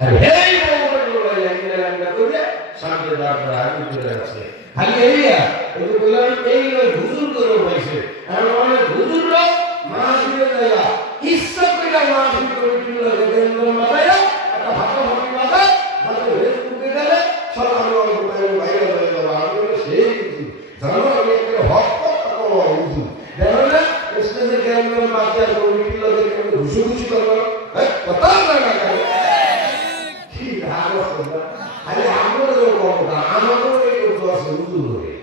আর এই বউগুলো লাইন করে সামনে দাঁড়া আগে চলে আসে খালি এইয়া ওই যে বললাম এই হুজুর করে পাইছে আর অনেক হুজুররা মাহফিলে যায় ইচ্ছা করে মাহফিল করে দিল লেগেন্দ্র মাথায় একটা ভাষা ভাবি মাথায় হাতে ফেসবুকে গেলে সব আমরা বাইরে হয়ে যাবো আমি সেই কিছু জানো আমি একটা হক কথা হুজুর জানো না স্টেজে গেলাম মাথায় কমিটি লাগে ঘুষু ঘুষি করবো কথা না কি রাগ আছে আরে আমারও কথা আমারও এই কথা আছে হুজুর হয়ে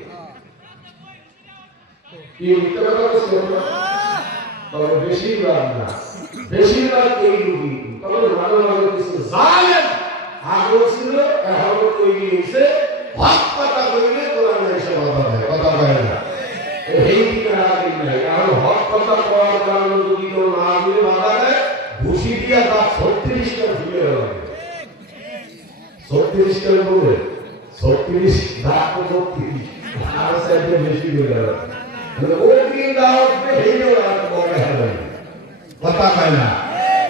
কি উত্তর কথা শুনবো তবে বেশিরভাগ না বেশিরভাগ এই রুগী তবে ভালো ভালো কিছু জানেন আগ্রহ ছিল এখন তৈরি হয়েছে হক কথা কইলে কোরআন এসে কথা বলে না এই কারণে নাই কারণ হক কথা করার কারণে যদি কেউ না দিয়ে বাধা দেয় ঘুষি দিয়া তা 36 টা ঝুলে যাবে 36 টা বলে 36 দাঁত তো 36 আর সাইডে বেশি হয়ে যাবে ওই দিন দাওয়াত পে হেইলো আর বলে হবে কথা পায় না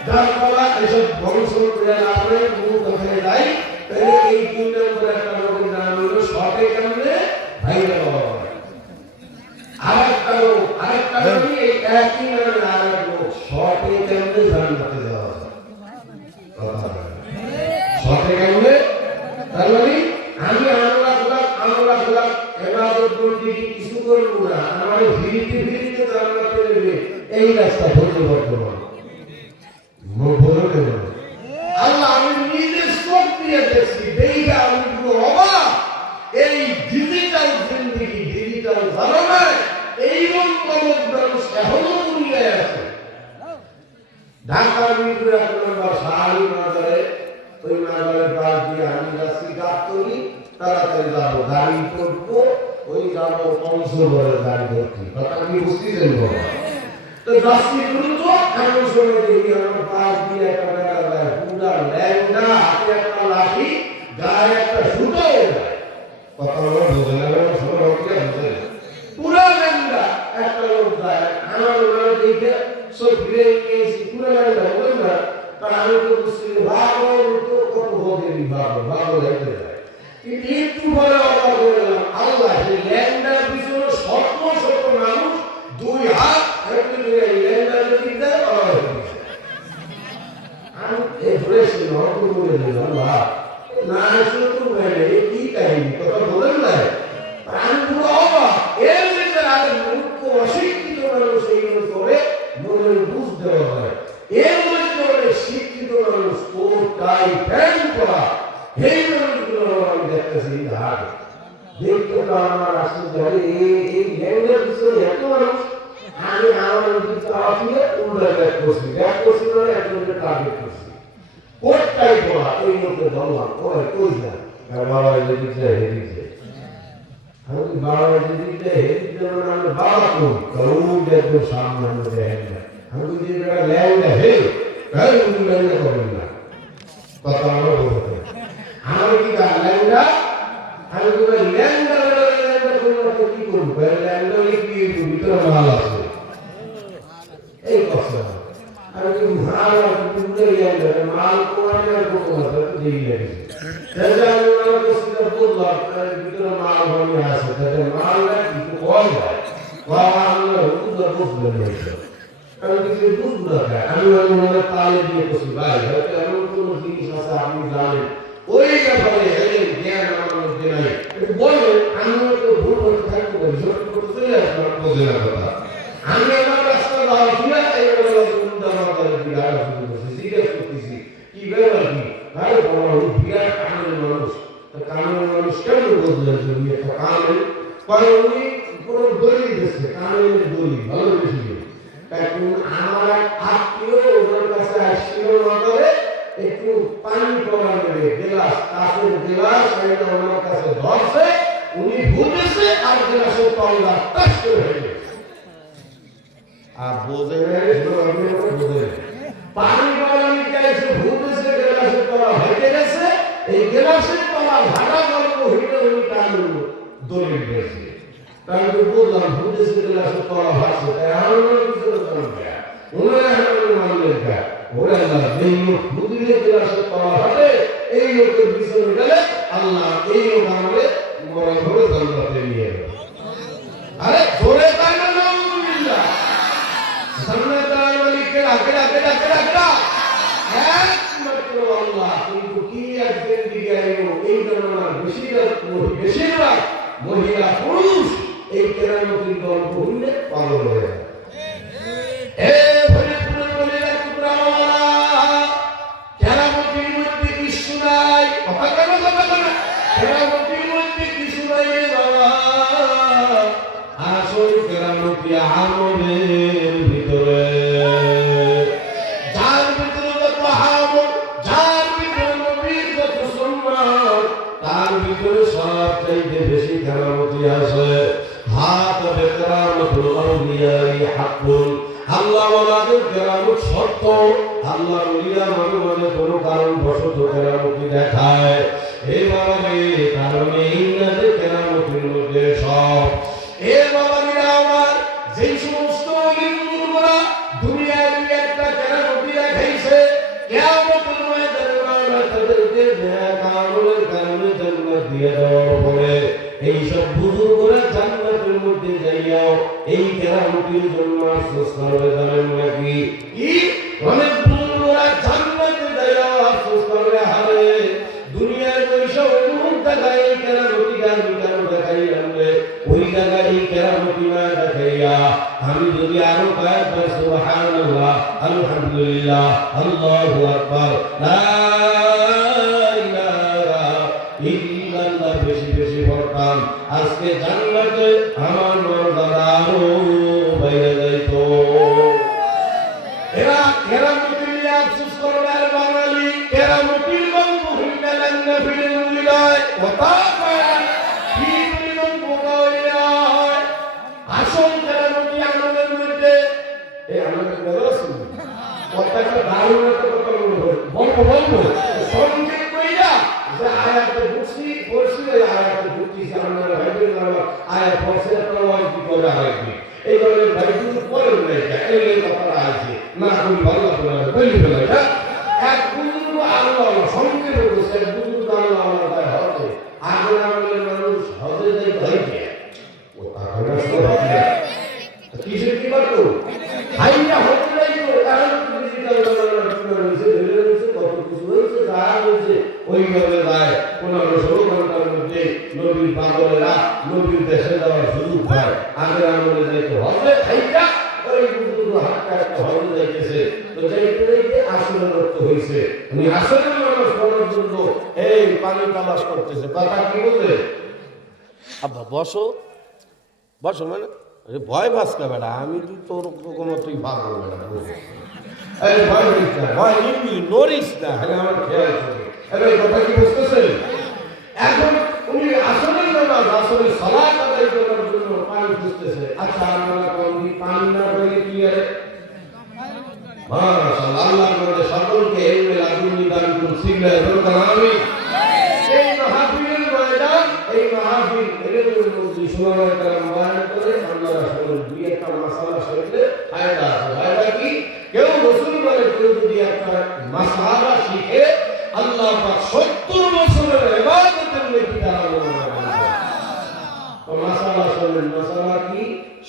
যার বলা এসব ভবিষ্যৎ করে আপনি মুখ দেখে যাই তাহলে এই তিনটার উপরে একটা লোক জানা হলো শর্টে কেমনে ভাইরা বাবা আরেকটা লোক এই একই নামে আরেক লোক শর্টে কেমনে জান্নাতে যাওয়া কথা শর্টে কেমনে তার মানে আমি আল্লাহ ইবাদত করতে কিছু করব না আমার ভিড়িতে জান্নাতে নেবে এই রাস্তা ধরে বর্তমান বলতে আল্লাহ আমি নিজে সব দিয়ে দেখছি দেখে আমি পুরো অবাক এই ডিজিটাল জিন্দেগি ডিজিটাল জামানায় এই রকম মানুষ এখনো দুনিয়ায় আছে ঢাকার ভিতরে এক নম্বর শাহী মাজারে ওই মাজারের পাশ দিয়ে আমি যাচ্ছি গাবতলি তাড়াতাড়ি যাবো গাড়ি করবো ওই যাবো পঞ্চগড়ে গাড়ি ধরছি কথা কি বুঝতেছেন বাবা তো যাচ্ছি দ্রুত এমন সময় দেখি আমার পাশ দিয়ে একটা বেটা যায় পুরা ল্যাংডা হাতে একটা লাঠি গায়ে একটা সুতো কথা বলা বোঝে না সময় হচ্ছে বুঝে পুরা ল্যাংডা একটা লোক যায় আমার ওনারা দেখে সব ফিরে গিয়েছি পুরা ল্যাংডা বলেন না তার আমি তো বুঝছি ভাগো তো কত ভোগে ভাগো দেখতে যায় কিন্তু একটু পরে অবাক হয়ে গেলাম আল্লাহ সেই ল্যাংডার পিছনে শত শত মানুষ দুই হাত হেঁটে দিয়ে ল্যাংডার দিক দেয় আমি এই ধরেছি নরক বলে দিলাম না শুধু কি কাহিনী কথা বলেন না আমি পুরো অবাক এর ভিতরে আগে মূর্খ অশিক্ষিত মানুষ এইগুলো করে মনে বুঝ দেওয়া হয় এর মধ্যে শিক্ষিত মানুষ কোটাই ফ্যান করা এই মানুষগুলো আমি দেখতেছি ধার দেখতে তো আমার আসতে যাবে এই ল্যাংডার পিছনে এত মানুষ আমি আমার দিকে আসলে উল্টা ব্যাক করছি মানে একজনকে টার্গেট করছি কোটাই পড়া এই মধ্যে বললাম ওই কই না বাবা যদি যায় হেরিছে আমি বাবা যদি যায় হেরিছে মানে আমি বাবা কই কাউ দেখো সামনে আমি দেখেন না আমি যদি এটা ল্যাংডা হে কাই ল্যাংডা করবেন না কথা আমরা বলতে আমি কি ল্যাংডা আমি কি ল্যাংডা করবো কি করবো ল্যাংডা কি ভিতরে মাল আছে এই কথা আমি কি মাল মাল কোয়ানে করবো দিয়ে গেছে তাহলে আমি ওনাকে সেটা বললাম ভিতরে মাল ভাঙে আছে তাহলে মালটা কিছু কম যায় বাবা আমরা হুজুর বুঝবেন না আমি কিছু বুঝবো না আমি ওনাকে তালে দিয়ে বসি ভাই হয়তো এমন কোনো জিনিস আছে আপনি জানেন ওই ব্যাপারে জ্ঞান আমার মধ্যে নাই একটু বলবেন আমিও তো ভুল করে থাকতে পারি সত্যি করে চলে আসলাম বোঝে না কথা আমি আমার রাস্তা ভালো ফিরে এইভাবে চিন্তা করে বিরাট শুরু করছি জিজ্ঞেস করতেছি কি ব্যাপার কি ভাই বড় বিরাট কামের মানুষ তো কামের মানুষ কেমন বললেন যে উনি একটা কামের পরে উনি পুরো দলিল দিচ্ছে কামের দলিল ভালো বেশি এখন আমার আত্মীয় ওনার কাছে আসছিল না করে একটু পানি পড়া নেবে গ্লাস কাঁচের গ্লাস এটা ওনার কাছে ধরছে উনি বুঝেছে আর গ্লাসের তলা টাচ করে ফেলে আর বোঝে বোঝে পানি পড়া নিয়ে বুঝেছে গ্লাসের তলা ভেঙে গেছে এই গ্লাসের তলা ভাড়া গল্প হইলে উনি টান দলিল দিয়েছে তাই তো বললাম বুঝেছে গ্লাসের তলা ভাসছে তাই আমার কিছু ওনারা মানলেন ওরা বুঝলে গ্লাসের তলা ভাবে এই লোকের পিছনে গেলে আল্লাহ এই লোক আমাকে মরা ধরে জান্নাতে নিয়ে যাবে। আরে জোরে তাই না নাউজুবিল্লাহ। জান্নাত মালিকের আখেরা একমাত্র আল্লাহ। কিন্তু কি একদিন দিকে আইলো এই জমানার বেশিরভাগ মহিলা পুরুষ এই কেরামতির গল্প শুনলে পাগল হয়ে যায়। কেরামতির মধ্যে কিছু নাই, কথা কেন কথা না, কেরামতির মধ্যে কিছু নাই বাবা। আসল কেরামতি আমলের ভিতরে, যার ভিতরে যত আমল, যার ভিতরে নবীর যত সুন্নাত, তার ভিতরে সব চাইতে বেশি কেরামতি আছে। হাত কেরামতুল আউলিয়াই হাক্কুন, আল্লাহ ওয়ালাদের কেরামত সত্য। আল্লাহ ওলিয়া মাঝে মাঝে কোনো কারণ বশত কেরামতি দেখায়। এই বাবা রে, কারণে ইন্নাদের কেরামতির মধ্যে সব। এ বাবা রে আমার, যেই সমস্ত ওলিরা দুনিয়ায় দুই একটা কেরামতি দেখাইছে, কিয়ামতের ময়দানে আল্লাহ তাদেরকে নেকামলের কারণে জান্নাত দিয়ে দেওয়ার পরে এই সব বুজুর্গরা জান্নাতের মধ্যে যাইয়াও এই কেরামতির জন্য আফসোস করে জানেন নাকি? কি অনেক বুজুর্গরা জান্নাতে যাইয়াও আফসোস করে, হারে দুনিয়ার পয়সা অমুক জায়গায় এই কেরামতি গান দেখাই আনলে, ওই জায়গায় এই কেরামতি না দেখাইয়া আমি যদি আরো কয়েকবার সুবহানাল্লাহ, আলহামদুলিল্লাহ, আল্লাহু আকবার, লা ইলাহা ইল্লাল্লাহ বেশি বেশি পড়তাম, আজকে জান্নাতে আমার মর্যাদা আরো বাইরে যাইতো। এরা কেরামতি নিয়ে আফসোস করবে। আর বাঙালি কেরামতির গল্প শুনতে লাগলে ফিরে উলিলায় কথা কয়, কি পরিমাণ বোকা হয়ে যায়। আসল কেরামতি আমাদের মধ্যে এই আমাদের বেরোসি কথাটা দারুণ একটা কথা বলবো সংক্ষেপ কইরা যে আয়াতে পড়ছি এই আয়াতে বুঝতেছি আমরা ভাইদের নামে আয়াত পড়ছে একটা ওয়াজ কি করে আরেকটি এই বলে ভাইদের পরে নাই এই কথা আছে না কোন ভালো করে বলি ফেলে এক বুজুর্গ আল্লাহ সংক্ষেপ বলছে বুজুর্গ আল্লাহ আমাদের হতে আগে আমাদের মানুষ হজে যাই ভাইকে ও তাহলে সব কিসের কি করতো হাইয়া হতে যাইতো কারণ ডিজিটাল হয়েছে কত কিছু হয়েছে যা হয়েছে ওইভাবে যায় 15-16 ঘন্টার মধ্যে নবীর পাগলেরা নবীর দেশে যাওয়ার সুযোগ পায়। আগে আমলে যাইতো হজে হাইয়া ওই বুজুর্গ হাতটা একটা হজে যাইতেছে তো যাইতে যাইতে আসলে রক্ত হয়েছে উনি আসলে মানুষ করার জন্য এই পানি তালাশ করতেছে। কথা কি বলবে আব্বা বসো বসো মানে ভয় পাস না বেটা, আমি তুই তোর কোনো তুই পাগল বেটা এই ভয় করিস না, ভয় নিবি নড়িস না, হলে আমার খেয়াল থাকে। এই কথা কি বুঝতেছেন? এখন উনি আসলে নামাজ আসলে সালাত আদায় করার জন্য পানি খুঁজতেছে। আচ্ছা আমরা কোন পানি না পেলে কি আরে মাশাআল্লাহ আল্লাহর মধ্যে সকলকে ইলমে লাদুনি দান করুন সিগনাল দরকার আমি এই মাহফিলের ময়দান এই মাহফিল এর মধ্যে শোনার কারণ বয়ান করে আমরা আসলে দুই একটা মাসালা শিখলে ফায়দা আছে। ফায়দা কি? কেউ রাসূল বলে কেউ যদি একটা মাসালা শিখে আল্লাহ পাক 70 বছরের ইবাদতের নেকি তার আমল তো মাসালা শুনলেন। মাসালা কি?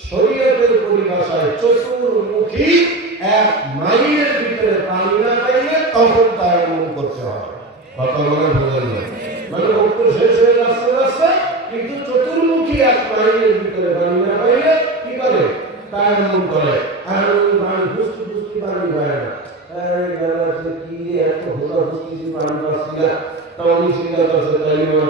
শরীয়তের পরিভাষায় চতুর্মুখী এক মাইলের ভিতরে পানি না পাইলে তখন তায়াম্মুম করতে হয়। কথা বলে বুঝলেন না? মানে উত্তর শেষ হয়ে যাচ্ছে কিন্তু চতুর্মুখী এক মাইলের ভিতরে পানি না পাইলে কি করে? তায়াম্মুম করে। আর পানি বুঝতে পানি পায় না, এই গালাতে কি এত হোলা বুঝতে পানি পাচ্ছি না, তখন চিন্তা করছে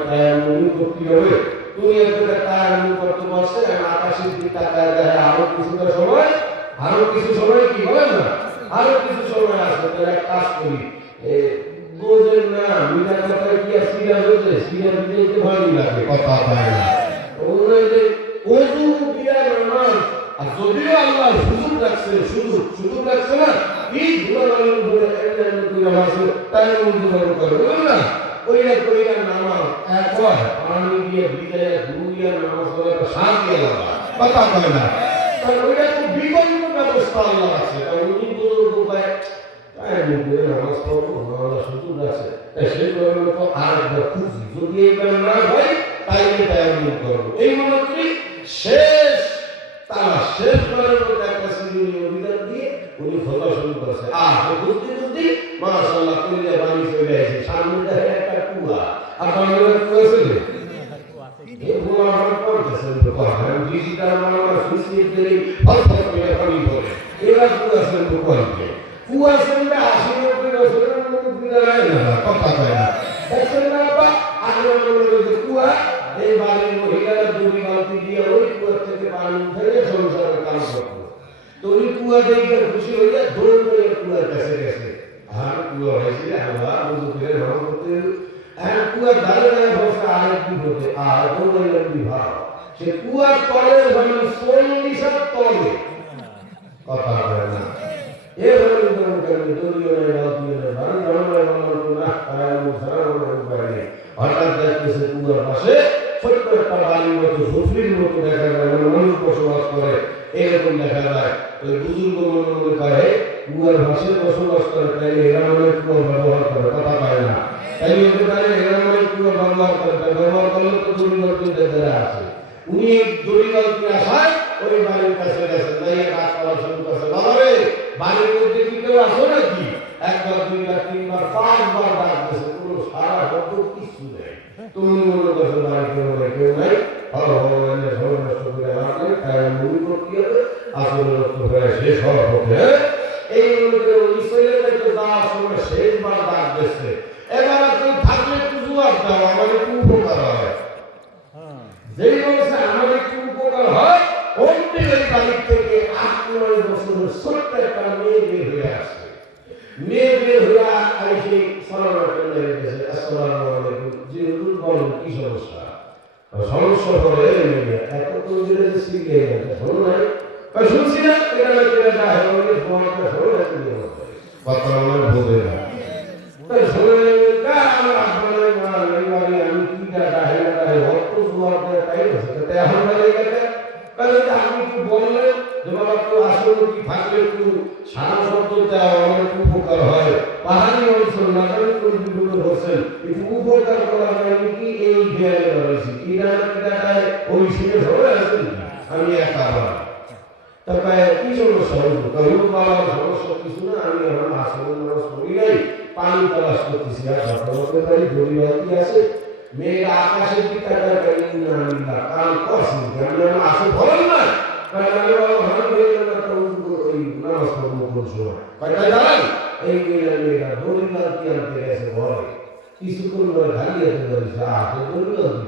তায়াম্মুম করতে হবে। তুমি একটা তায়াম্মুম করতে পারছে আর আকাশের দিকে তাকায় দেখে আরো কিছু সময় কি বলেন না, আরো কিছু সময় আছে, তাহলে এক কাজ করি বোঝেন না মিনা কথা কি আর সিরিয়াস হয়েছে, সিরিয়াস দিতে ভয় লাগে কথা পায় না ওই যে ওযু দিয়া নামাজ। আর যদিও আল্লাহ সুযোগ রাখছে না এই দুলালের উপরে একটা নামাজ তাই মঞ্জুর করে বলেন না ওইটা কইরা নামাজ একবার পানি দিয়ে ভিজায় দুইয়া নামাজ করে শান্তি লাগা কথা পায় না। কারণ ওইটা তো বিকল্প ব্যবস্থা আল্লাহ আছে। কারণ উনি বুজুর্গ পায় তাই মধ্যে নামাজ পড়বো আল্লাহ সুযোগ আছে তাই সেই কারণে এই না হয় তাইলে তায়াম্মুম করব এই মনে করি শেষ তারা শেষ বারের মতো একটা সিরিয়াল অভিযান দিয়ে উনি খোঁজা শুরু করেছে বুঝতে বুঝতে মাশাআল্লাহ কলিজা পানি চলে আসে সামনে দেখে একটা কুয়া আপনাদের কুয়া ছিল এই কুয়া আমার করতেছে আমি ডিজিটাল মামলা সুইচ করে ফলফল করে পানি পড়ে এরা কুয়া ছিল করতে কুয়া ছিল 80-90 বছরের মতো বিদায় না কথা কয় না দেখছেন না বাবা আগে বলে কুয়া এই বাড়ির মহিলারা দুই বালতি দিয়ে ওই কুয়া থেকে পানি উঠে সংসারের কাজ করতো তো ওই কুয়া দেখে খুশি হইয়া দৌড় করে কুয়ার কাছে গেছে আর কুয়া হয়েছে আমরা বুঝু করে ভালো করতে আর কুয়ার ধারে ধারে বসে আরেক দিন হতে আর দৌড়াইলাম বিভাগ সে কুয়ার তলের মানে 40 তলে কথা বলে না এভাবে দৌড়িয়ে বালতি বাড়ি বাংলায় না কায়ামু সারা পারে হঠাৎ দেখতেছে কুয়ার পাশে ছোট্ট একটা বাড়ির মতো ঝুপড়ির মতো দেখা যায় মানুষ বসবাস করে এরকম দেখা যায় ওই বুজুর্গ মনে করে কুয়ার পাশে বসবাস করে তাইলে এরা মানে কুয়া ব্যবহার করে কথা পায় না তাই এতে পারে এরা মানে কুয়া ব্যবহার করে ব্যবহার করলে তো দড়িবালতি যারা আছে উনি দড়িবালতি আসায় ওই বাড়ির কাছে গেছে তাই কাজ করা শুরু করছে বাবা রে বাড়ির মধ্যে কি কেউ আসো নাকি একবার দুইবার তিনবার পাঁচবার ডাক দিয়েছে কোনো সারা শব্দ কিছু নেই তুমি মনে করছো বাড়িতে কেউ নাই ভগবানের সর্বনাশ করে রাখলে তাই মুড়ি করতে হবে আসলে লক্ষ্য হয়ে শেষ হওয়ার পথে এই মনে ওই ছেলে দেখতে যাওয়ার সময় শেষবার ডাক দিচ্ছে এবার তুমি থাকলে একটু জবাব দাও আমার একটু উপকার হয় যেই বলছে আমার একটু উপকার হয় অন্যের ওই বাড়ির থেকে 8-9 বছরের ছোট্ট একটা মেয়ে বের হয়ে আসছে মেয়ে বের হয়ে আইসে সালাম আলাইকুম আসসালামু আলাইকুম জি হুজুর বলেন কি সমস্যা সমস্যা করে এত তো জেলে শিখে গেছে শোনো নাই শুনছি না এটা হেলমেট ফোনটা শোনো না তুমি কথা আমার বোঝে না তাই শোনো আমার আপনার আমি কি হেলমেট রক্ত জোয়ার করে তাই তাই এখন ভালো গেছে কারণ আপনি কি বললেন যে বাবা তো আসলে কি থাকলে একটু সারা শব্দ দেওয়া অনেক উপকার হয় পাহাড়ি অঞ্চল না জানি কোন বিভিন্ন হোসেন একটু উপকার করা যায় কি এই জ্ঞানে রয়েছে কিনাটায় ওই শুনে ধরে আছেন আমি একা আবার তারপরে কি সমস্যা হইব কারণ বাবার সমস্যা কিছু না আমি এখন আসলে মানুষ করি নাই পানি তালাশ করতেছি আর সরকারের বাড়ি দড়িবালতি আছে মেয়েরা আকাশের দিকে না কাল করছি আমি আসে বলেন না কারণ আমি ভালো হয়ে গেল ওই নামাজ পড়বো কোন সময় কয়টায় দাঁড়ান এই মেয়েরা দড়িবালতি আনতে গেছে ঘরে কিছুক্ষণ ধরে দাঁড়িয়ে ধরেছে আসে দড়িবালতি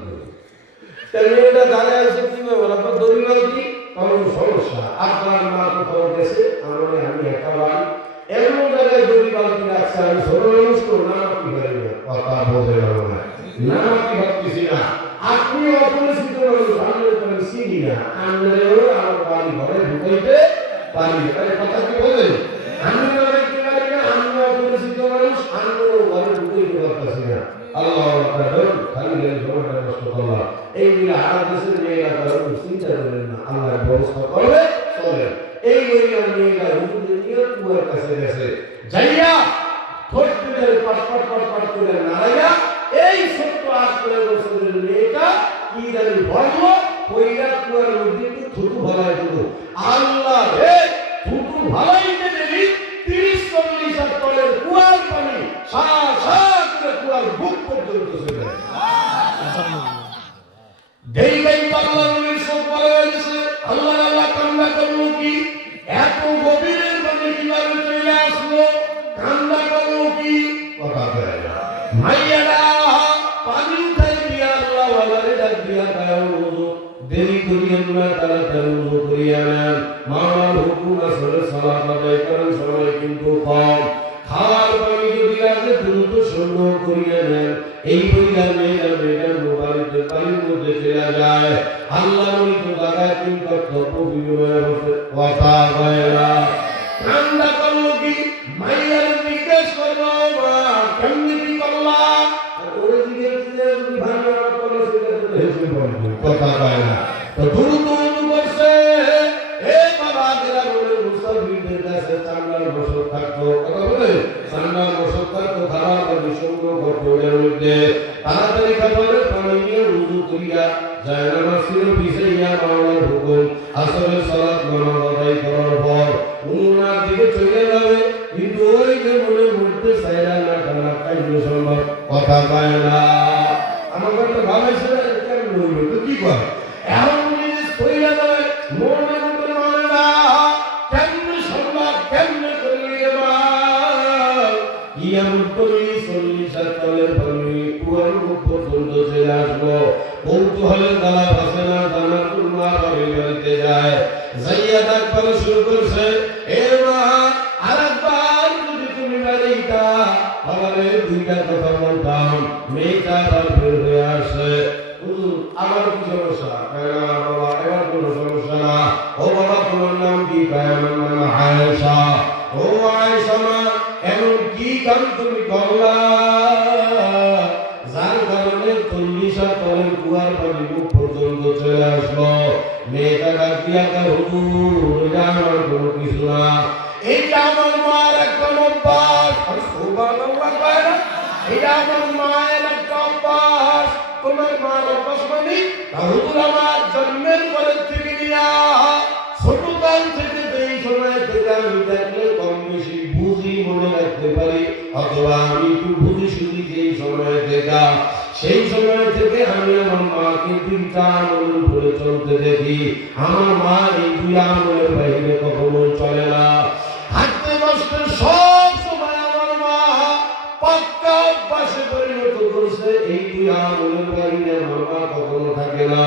তাই মেয়েটা দাঁড়িয়ে আসে কি বলা দড়িবালতি কারণ সমস্যা আপনার মা কোথাও গেছে আমি একা বাড়ি এমন জায়গায় দড়িবালতি রাখছে আমি ছোট মানুষ তো নামাতি পারি না কথা বোঝে না নামাতি ভাবতেছি না আপনি অপরিচিত মানুষ আমি চিনি না আমরাও আমার বাড়ি ঘরে ঢুকাইতে পারি তাহলে কথা কি বলেন আমি দেখতে পারি না আমি অপরিচিত মানুষ আমরাও ঘরে ঢুকাইতে পারতেছি না আল্লাহ খালি জমাটা নষ্ট করলাম এইগুলো আমার দেশের মেয়েরা কারণ চিন্তা করেন না আল্লাহ ব্যবস্থা করবে চলে এই মেয়েরা হুজুরের নিয়ে কুয়ার কাছে গেছে যাইয়া ঠোঁটের পাটপাট করে নাড়াইয়া এই ছোট্ট 8 বছরের মেয়েটা কি জানি বলল কইরা কুয়ার মধ্যে থুতু ভালাই দিল আল্লাহ রে থুতু ভালাইতে দেরি 30-40 তলের কুয়ার পানি করে কুয়ার বুক পর্যন্ত চলে যায় দেইলাই পাগলা নবীর সব বলে গেছে আল্লাহ আল্লাহ কান্না করলো কি এত গভীরের মধ্যে কিভাবে চলে আসলো কান্না করলো কি কথা বলে না মাইয়ারা পানি উঠাই দিয়া আল্লাহ ওয়ালারে ডাক দিয়া কায়ো দেরি করিয়েন না তাড়াতাড়ি ওযু করিয়া নেন মাওলার হুকুম আসলে সালাত আদায় করেন সময় কিন্তু কম খাওয়ার পানি যদি লাগে দ্রুত সংগ্রহ করিয়া নেন এই বইলা মেয়েরা মোবাইলতে পানির মধ্যে চলে যায় আল্লাহ তো জায়গায় তিন কর্তব্য বিনিময় হচ্ছে কথা হয় না ঠান্ডা করলো কি মাইয়ার জিজ্ঞেস করলো কেমনি কি করলা ওরে জিজ্ঞেস যদি ভাঙা করলো সেটা তো হেসে বলবে কথা হয় না তো দ্রুত করছে এ বাবা দেরা বলে মুসাফিরদের কাছে চাঙ্গার বসত থাকতো কথা বলে চাঙ্গার বসত থাকতো খারাপ সংগ্রহ করবেন মধ্যে তাড়াতাড়ি কাপড়ে পানি নিয়ে উযু করিয়া যায় নামাজের বিছাইয়া মাওলার হুকুম আসরের সালাত নামাজ আদায় করার পর উনার দিকে চলে যাবে কিন্তু ওই যে মনে মধ্যে সাইরা না কানা কাইন্দ সম্ভব কথা কয় না আমার কথা ভাবাইছে না কেন হইল তো কি কয় এমন জিনিস কইরা যাবে মনে মধ্যে মানে না কেমনে সম্ভব কেমনে করিয়ে মা ইয়াম করি সল্লিশা তলের পানি কুয়ার মুখ পর্যন্ত চলে আসবো কৌতূহলের দ্বারা ভাসে না দানার তুলনা বাড়ি বেড়াতে যায় যাইয়া ডাক পালা শুরু করছে এ মা আরেকবার যদি তুমি বাড়িটা আমারে দুইটা কথা বলতাম মেয়েটা আবার বের হয়ে আসে আমার কি সমস্যা বাবা এবার কোনো সমস্যা না ও বাবা তোমার নাম কি আমার নাম আয়েশা ও আয়েশা মা এমন কি কাম তুমি করলা যার কারণে 40 তলের কুয়ার পানি মুখ পর্যন্ত চলে আসলো মেয়েটা ডাকিয়া কা হুজুর এটা আমার কোনো কিছু না এটা আমার মার একটা অভ্যাস সুবহানাল্লাহ কয় না এটা আমার মায়ের একটা অভ্যাস তোমার মার অভ্যাস মানে হুজুর আমার জন্মের পরে থেকে নিয়া ছোটকাল থেকে এই সময় থেকে আমি দেখলে কম বেশি বুঝি মনে রাখতে পারি অথবা আমি একটু বুঝি শুনি যেই সময় দেখা সেই সময় থেকে আমি আমার মাকে দুইটা আঙুলের উপরে চলতে দেখি আমার মা এই দুই আঙুলের বাইরে কখনো চলে না হাঁটতে বসতে সব সময় আমার মা পাক্কা অভ্যাসে পরিণত করছে এই দুই আঙুলের বাইরে আমার মা কখনো থাকে না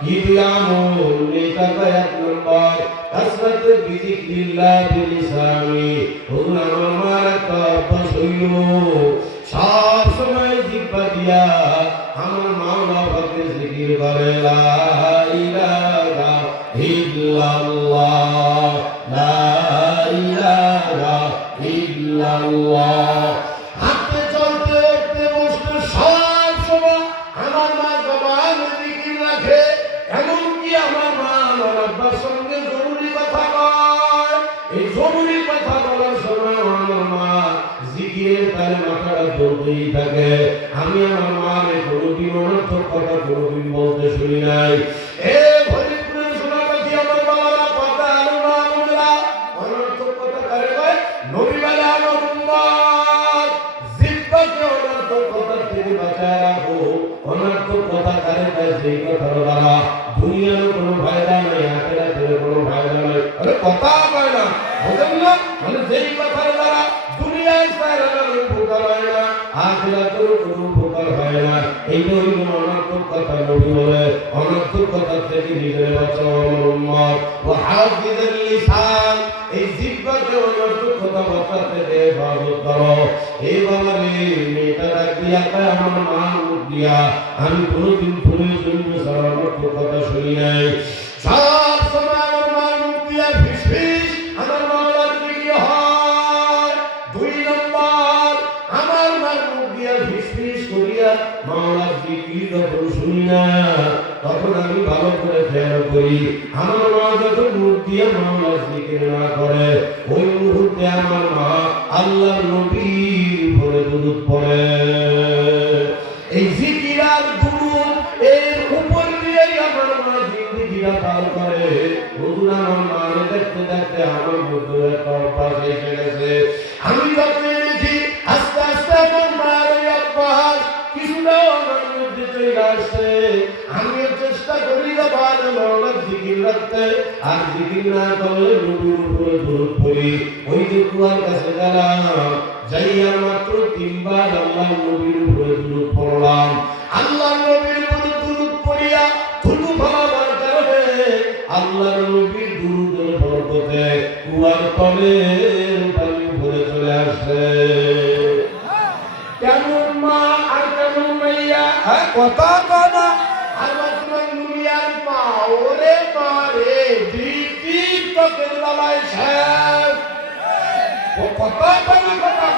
কি দুই আঙুল এটা এক নম্বর কাসরাতে বিজিক্রিল্লাহ বিলিসানি হুজুর আমার মার একটা অভ্যাস হইল সব সময় জিহ্বা দিয়া আমার মাওলা পাকে জিকির করে লা ইলাহা ইল্লাল্লাহ লা ইলাহা ইল্লাল্লাহ হাঁটতে চলতে উঠতে বসতে সব সময় আমার মা জবান জিকির রাখে এমনকি আমার মা আমার আব্বার সঙ্গে জরুরি কথা কয় এই জরুরি কথা বলার সময় আমার মা জিকিরের তালে মাথাটা চলতেই থাকে আমি আমার মায়ের কোনোদিন অনর্থক কথা কোনোদিন বলতে শুনি নাই এ ফরিদপুরের সোনাপাখি আমার বাবারা কথা আলুরা অনর্থক কথা কারে কয় নবী বলে আমার উম্মত জিহ্বাকে অনর্থক কথা থেকে বাঁচায় রাখো অনর্থক কথা কারে কয় সেই কথার দ্বারা দুনিয়ার কোনো ফায়দা নাই আখিরাতের কোনো ফায়দা নাই আরে কথা কয় না বুঝেন না মানে যেই কথার দ্বারা দুনিয়ায় ফায়দার উপকার হয় না আখিরাতের কোনো উপকার হয় না এইটা হইল অনর্থক কথা নবী বলে অনর্থক কথা থেকে নিজের বাঁচাও আমার উম্মত ওয়া হাফিজুল লিসান এই জিহ্বাকে অনর্থক কথা বাঁচা থেকে হেফাজত করো এই বাবা রে মেয়েটা ডাক দিয়া কয় আমার মা মুখ দিয়া আমি কোনোদিন প্রয়োজনীয় ছাড়া অনর্থক কথা শুনি নাই সব সময় আমার মার মুখ দিয়া ফিসফিস আমার মাওলার দিকে হয় দুই নম্বর আমার মার মুখ দিয়া ফিসফিস করিয়া মাওলার দিকে যখন শুনি না তখন আমি ভালো করে খেয়াল করি আমার মা যখন মুখ দিয়া মাওলার দিকে না করে ওই মুহূর্তে আমার মা আল্লাহর নবীর উপরে দুরূদ পড়ে এই জিকির আর দুরূদ এর উপর দিয়ে আমার মা জিন্দেগিটা পার করে হুজুর আমার মাকে দেখতে দেখতে আমার মধ্যে একটা অভ্যাস এসে গেছে আমি যখন এনেছি আস্তে আস্তে আমার মার এই অভ্যাস কিছুটা আমার মধ্যে চলে আসছে আমি চেষ্টা করি বাদ মাওলার জিকির রাখতে আর জিকির না করলে নবীর উপরে দুরূদ পড়ি ওই যে কুয়ার কাছে গেলাম যাইয়া মাত্র 3 বার আল্লাহর নবীর উপরে দুরূদ পড়লাম আল্লাহর নবীর উপরে দুরূদ পড়িয়া থুতু ফলাবার কারণে আল্লাহর নবীর দুরূদের বরকতে কুয়ার তলে পানি ভরে চলে আসে কেমন মা আর কেমন মাইয়া কথা কনা আর তোমার দুনিয়ার মা ওরে মারে দিদি তোকে লালাই শেষ ও কথা কনা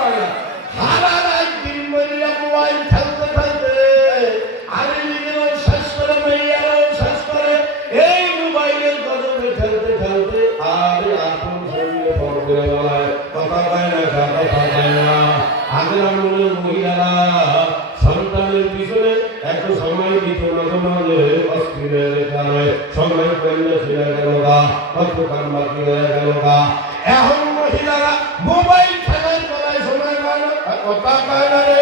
সারা রাত দিন মরিয়া মোবাইল খেলতে খেলতে আরে নিজেরও শেষ করে মাইয়ারও শেষ করে এই মোবাইলের গজবে খেলতে খেলতে আরে আপন সঙ্গে পড়বে বলায় কথা কয় না আগের আমলের মহিলারা দোকান বাকি হয়ে গেল গা। এখন মহিলারা মোবাইল খেলার বেলায় সময় পায় না, কথা পায় না রে।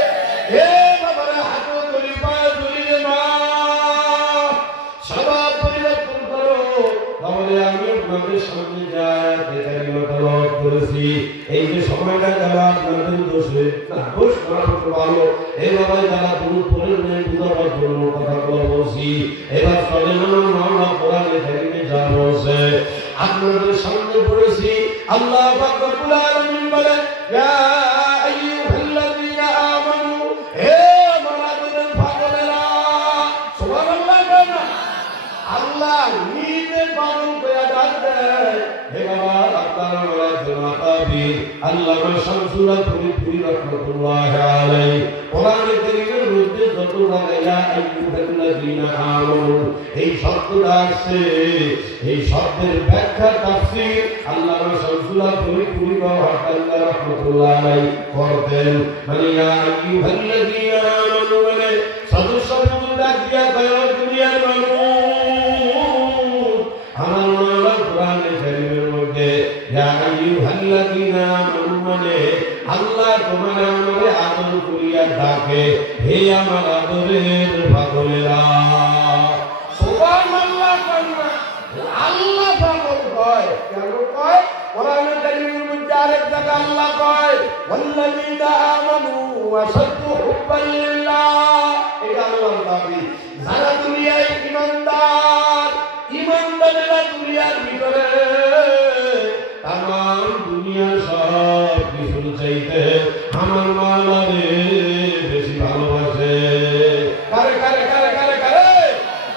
এ বাবারে হাতও ধরি পায়ে ধরি রে মা, স্বভাব পরিবর্তন করো। তাহলে আমি আপনাদের সামনে যাই তেলাওয়াত করেছি, এই যে সময়টা যারা আপনাদের দোষে না দোষ না করতে পারলো, এই বাবা যারা দুরূদ পড়েন নাই বুঝাবার জন্য কথাগুলো বলছি। এবার চলেন আমার মাওলা কোরআনে কারিমে যা বলছে আপনাদের সামনে পড়েছি। আল্লাহ পাক রব্বুল আলামিন বলেন, ইয়া আইয়ুহাল্লাযীনা আমানু, হে মুমিনদের পাগলেরা, সুবহানাল্লাহ বলেন। আল্লাহ নিজে পাগল করে ডাক দেয়, হে বাবা আপনারা বলা জনাতাবি আল্লামা শামসুল ফরিদপুরি রাহমাতুল্লাহ আলাইহি কোরআনে কারীমের মধ্যে যত ইয়া আইয়ুহাল্লাযীনা আমানু এই শব্দটা আছে, এই শব্দের ব্যাখ্যা তাফসীর আল্লামা শামসুল ফরিদপুরি রাহমাতুল্লাহ আলাইহি করতেন। মানে ইয়া আইয়ুহাল্লাযীনা আমানু মানে সদস্য ডাক দিয়া কয় দুনিয়ার মানুষ, আমার মাওলা কোরআনে কারীমের মধ্যে ইয়া আইয়ুহাল্লাযীনা আমানু মানে আল্লাহ তোমার আমারে আদর করিয়া ডাকে, হে আমার আদরের পাগলেরা। সুবহানাল্লাহ কন্যা আল্লাহ পাগল কয়, কেন কয়? কোরআনে কারীমের মধ্যে আরেক জায়গা আল্লাহ কয় ওয়াল্লাযীনা আমানু ওয়াসাদ্দু হুব্বান লিল্লাহ, এটা আল্লাহর দাবি। যারা দুনিয়ায় ঈমানদার, ঈমানদারেরা দুনিয়ার ভিতরে তামাম দুনিয়ার সব কিছুর চাইতে আমার মাওলারে বেশি ভালোবাসে। কারে কারে কারে কারে কারে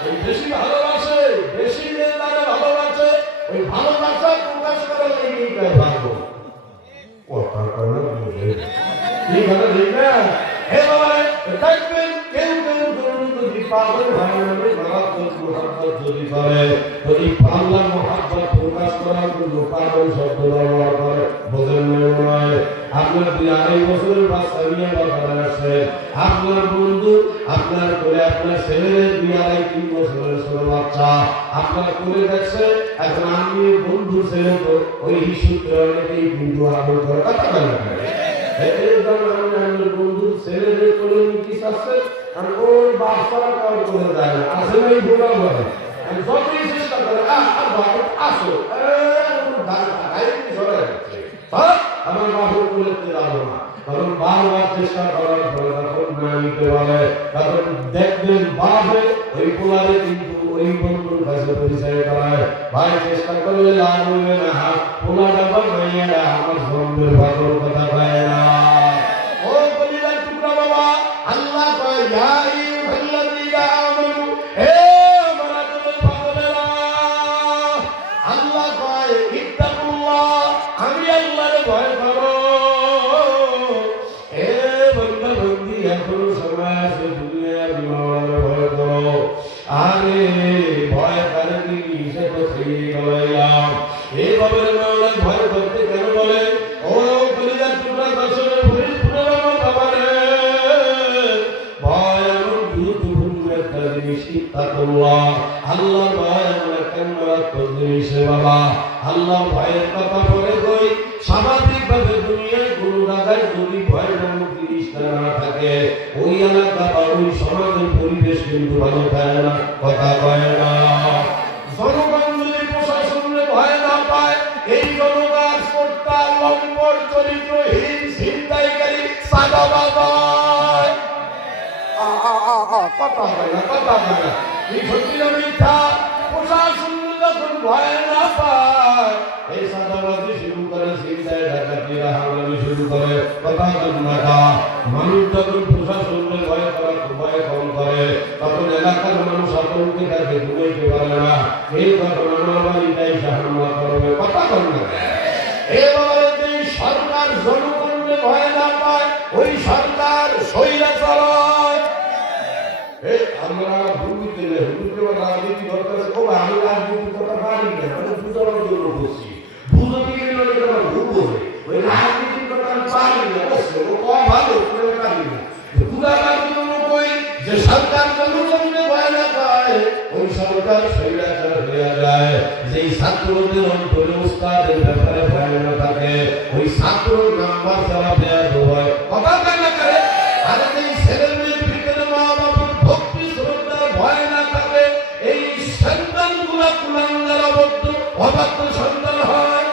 ওই বেশি ভালোবাসে, বেশি তারা ভালোবাসে, ওই ভালোবাসা প্রকাশ করার লেগে ভালো কথা কয় না বুঝে ঠিক আছে ঠিক না? হে বাবা দেখবেন কেউ কেউ যদি পাগল হয় না মারাত্মক মুহাব্বত যদি করে, যদি আল্লাহ মুহাব্বত প্রকাশ করার জন্য পাগল শব্দ ব্যবহার করে, বোঝেন নয়? আপনার 2-2.5 বছরের বাচ্চা নিয়ে বাজারে আসছে, আপনার বন্ধু আপনার কোলে, আপনার ছেলের 2-2.5-3 বছরের ছোট বাচ্চা আপনার কোলে দেখছে। এখন আমি বন্ধু ছেলে তো ওই সূত্রে অনেকেই কিন্তু আমল করে কথা বলে বন্ধুর ছেলেদের কোলে কি আছে, কারণ ওর বাচ্চারা কারো কোলে যায় না, আসে নাই ভোলা বলে যতই চেষ্টা করে আসো আমার বাবুর কোলে যাবো না, তখন বারবার চেষ্টা করার ফলে তখন না নিতে পারে, তখন দেখবেন বাপে ওই পোলারে কিন্তু ওই বন্ধুর কাছে পরিচয় করায়, ভাই চেষ্টা করলে লাভ হইবে না, পোলাটা বা মাইয়ারা আমার বন্ধুর বাবুর কথা পায় না। ও বলিলাম টুকরা বাবা, আল্লাহ কয় ইয়া আইয়ুহাল্লাযীনা আমানু, হে আমার আদরের পাগলেরা, আল্লাহ কয় ইত্তাকুল্লাহ, আমি আল্লাহর ভয় করো। হে বান্দা বান্দি এখনো সময় আছে, দুনিয়ার মাওলার ভয় করো। আরে ভয় করে কি সে তো সেই গলাইলাম, এইভাবে মাওলার ভয় করতে কেন বলে? ও বলিলাম টুকরা দর্শনের ফরিদপুরের আমার বাবারে, ভয় এমন গুরুত্বপূর্ণ একটা জিনিস। ইত্তাকুল্লাহ, আল্লাহ ভয় এমন একটা মারাত্মক জিনিস বাবা। আল্লাহ ভয়ের কথা বলে কই, স্বাভাবিকভাবে দুনিয়ায় কোনো জায়গায় যদি ভয় নামক জিনিসটা না থাকে, ওই এলাকা বা ওই সমাজের পরিবেশ কিন্তু ভালো থাকে না, কথা কয় না। জনগণ যদি প্রশাসনের ভয় না পায়, এই জনগণ সত্তা লম্বর চরিত্রহীন ছিনতাইকারী চাঁদাবাজ কথা হয় না, কথা হয় না, এই সত্যি না মিথ্যা? প্রশাসন যখন ভয় না পায়, এই চাঁদাবাজি শুরু করে, ছিনতাই ডাকাতি হামলা শুরু করে, কথা না। মানুষ যখন প্রশাসনের ভয় করা ভয় কম করে, তখন এলাকার মানুষ আতঙ্কে থাকে, ঘুমাইতে পারে না, এই তখন আমার বাড়িটাই হামলা করবে, কথা কম না। এবারে যে সরকার জনগণকে ভয় না পায়, ওই সরকার স্বৈরাচার। আমরা ভূমিতে রাজনীতি দরকার, আমি রাজনীতির কথা পারি না, আমি বুঝানোর জন্য বলছি, বুঝতে গেলে ভুল বোঝে, ওই রাজনীতির কথা আমি পারি না, ভালো পারি না, বুঝাবার জন্য কই যে সরকার জনগণকে ভয় না পায়, ওই সরকার সরকার স্বৈরাচার হয়ে যায়, যেই ছাত্রদের অন্তরে উস্তাদের ব্যাপারে ভয় না থাকে, ওই ছাত্র নাম্বার ছাড়া বেয়াদ হয়। কথা না করে আর যেই ছেলেমেয়ের ভিতরে মা বাবার ভক্তি শ্রদ্ধার ভয় না থাকে, এই সন্তানগুলো কুলাঙ্গার অবদ্ধ অবাধ্য সন্তান হয়।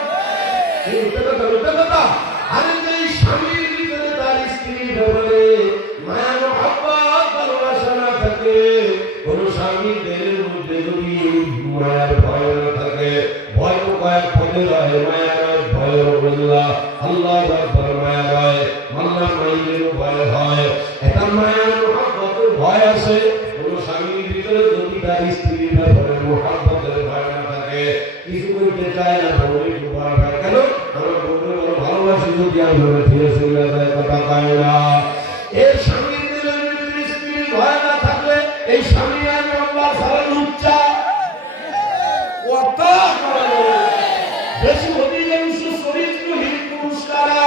আরে যেই স্বামীর ভিতরে তার স্ত্রীর ব্যাপারে মায়া মহব্বত ভালোবাসা না থাকে, কোন স্বামীর দেহের মধ্যে যদি মায়ার ভয় না থাকে, ভয় তো কয়েক পদে রয়, মায়া রয়, ভয় রবিল্লা, আল্লাহ আকবার মায়া রয়, মাল্লা মাইলের ভয় হয়, এটা মায়া মহব্বতের ভয় আছে। কোন স্বামীর ভিতরে যদি তার স্ত্রীর ব্যাপারে মহব্বতের ভয় না থাকে, কিছু করতে চায় না, বলে ডুবার হয় কেন, আমার বলতে বড় ভালোবাসি যদি আমরা ফিরে চলে যায়, কথা পায় না। এর স্বামীর দিলের ভিতরে স্ত্রীর ভয় না থাকলে এই স্বামী আর আল্লাহ ছাড়া লুচ্চা কত বেশি হতে যাচ্ছে। চরিত্রহীন পুরুষ কারা?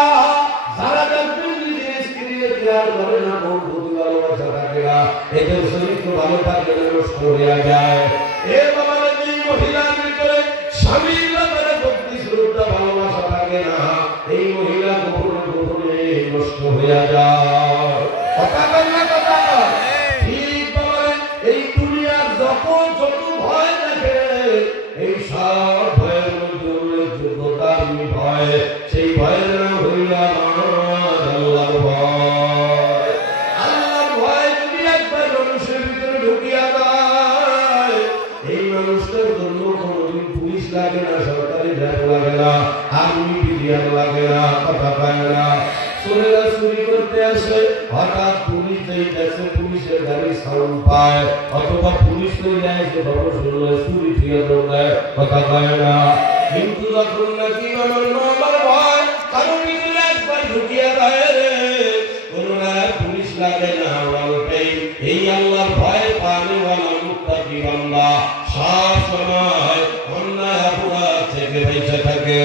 যারা দেখবেন নিজের স্ত্রীর খেয়াল করে না, বন্ধুত্ব ভালোবাসা থাকে না, এদের চরিত্র ভালো থাকলে নষ্ট হয়ে যায়। এ বাবা, এই মহিলার ভিতরে স্বামীর ব্যাপারে ভক্তি শ্রদ্ধা ভালোবাসা থাকে না, এই মহিলা গোপনে গোপনে নষ্ট হয়ে যায়। কথা বল না, কথা বল ঠিক বাবা। এই দুনিয়ার যত যত ভয় দেখে, এই সব ভয়ের মধ্যে উল্লেখযোগ্যতা ভয়, সেই ভয়ের নাম হইল আল্লাহর ভয়। আল্লাহর ভয় যদি একবার মানুষের ভিতরে ঢুকিয়া যায়, এই মানুষটার জন্য কোনদিন পুলিশ লাগে না, সরকারি জ্যাব লাগে না, আর্মি বিডিআর লাগে না, কথা পায় না। চোরেরা চুরি করতে আসে, হঠাৎ পুলিশ যেই দেখছে পুলিশের গাড়ি সাউন্ড পায়, অথবা পুলিশ চলে আসে, খবর শুনলে চুরি ফিরে দেয়, কথা পায় না। কিন্তু যখন নাকি আমার ভয় কারণ ভিতরে একবার ঢুকিয়া যায় রে, কোনো পুলিশ লাগে না, এই আল্লাহর ভয় পানে ওয়ালা মুত্তাকি বান্দা সব সময় অন্যায় অপরাধ থেকে বেঁচে থাকে।